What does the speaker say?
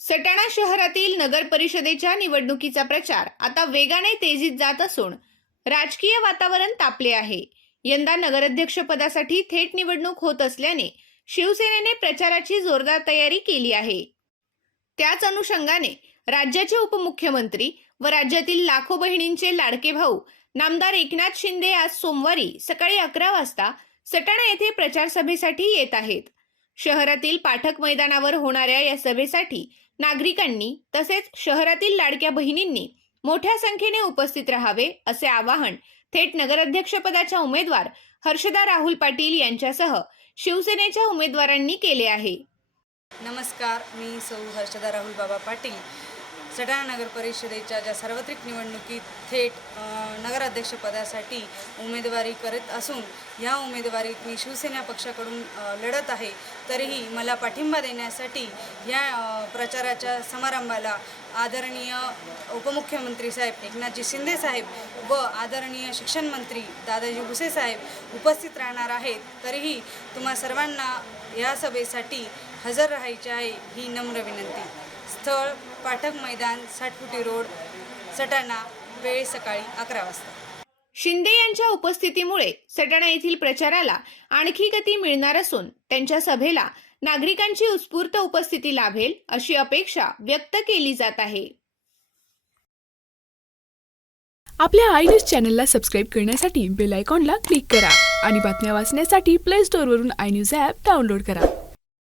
सटाणा शहरातील नगर परिषदेच्या निवडणुकीचा प्रचार आता वेगाने तेजीत जात असून राजकीय वातावरण तापले आहे. यंदा नगराध्यक्षपदासाठी थेट निवडणूक होत असल्याने शिवसेनेने प्रचाराची जोरदार तयारी केली आहे. त्याच अनुषंगाने राज्याचे उपमुख्यमंत्री व राज्यातील लाखो बहिणींचे लाडके भाऊ नामदार एकनाथ शिंदे आज सोमवारी सकाळी अकरा वाजता सटाणा येथे प्रचारसभेसाठी येत आहेत. शहरातील पाठक मैदानावर होणाऱ्या या सभेसाठी नागरिकांनी तसेच शहरातील लाडक्या बहिणींनी मोठ्या संख्येने उपस्थित राहावे असे आवाहन थेट नगराध्यक्षपदाच्या उमेदवार हर्षदा राहुल पाटील यांच्यासह शिवसेनेच्या उमेदवारांनी केले आहे. नमस्कार मी सौ हर्षदा राहुल बाबा पाटील. सटाणा नगर परिषदेच्या ज्या सार्वत्रिक निवडणुकीत थेट नगराध्यक्षपदासाठी उमेदवारी करत असून ह्या उमेदवारीत मी शिवसेना पक्षाकडून लढत आहे तरीही मला पाठिंबा देण्यासाठी या प्रचाराच्या समारंभाला आदरणीय उपमुख्यमंत्री साहेब एकनाथजी शिंदे साहेब व आदरणीय शिक्षण मंत्री दादाजी भुसे साहेब उपस्थित राहणार आहेत तरीही तुम्हा सर्वांना या सभेसाठी हजर राहायचे आहे ही नम्र विनंती. स्थळ पाठक मैदान साठपुटी रोड सटाणा वेळ सकाळी अकरा वाजता. शिंदे यांच्या उपस्थितीमुळे सटाणा येथील प्रचाराला आणखी गती मिळणार असून त्यांच्या सभेला नागरिकांची उत्स्फूर्त उपस्थिती लाभेल अशी अपेक्षा व्यक्त केली जात आहे. आपल्या आय न्यूज चॅनलला सबस्क्राईब करण्यासाठी बेल आयकॉनला क्लिक करा आणि बातम्या वाचण्यासाठी प्ले स्टोअरवरून आय न्यूज ॲप डाउनलोड करा.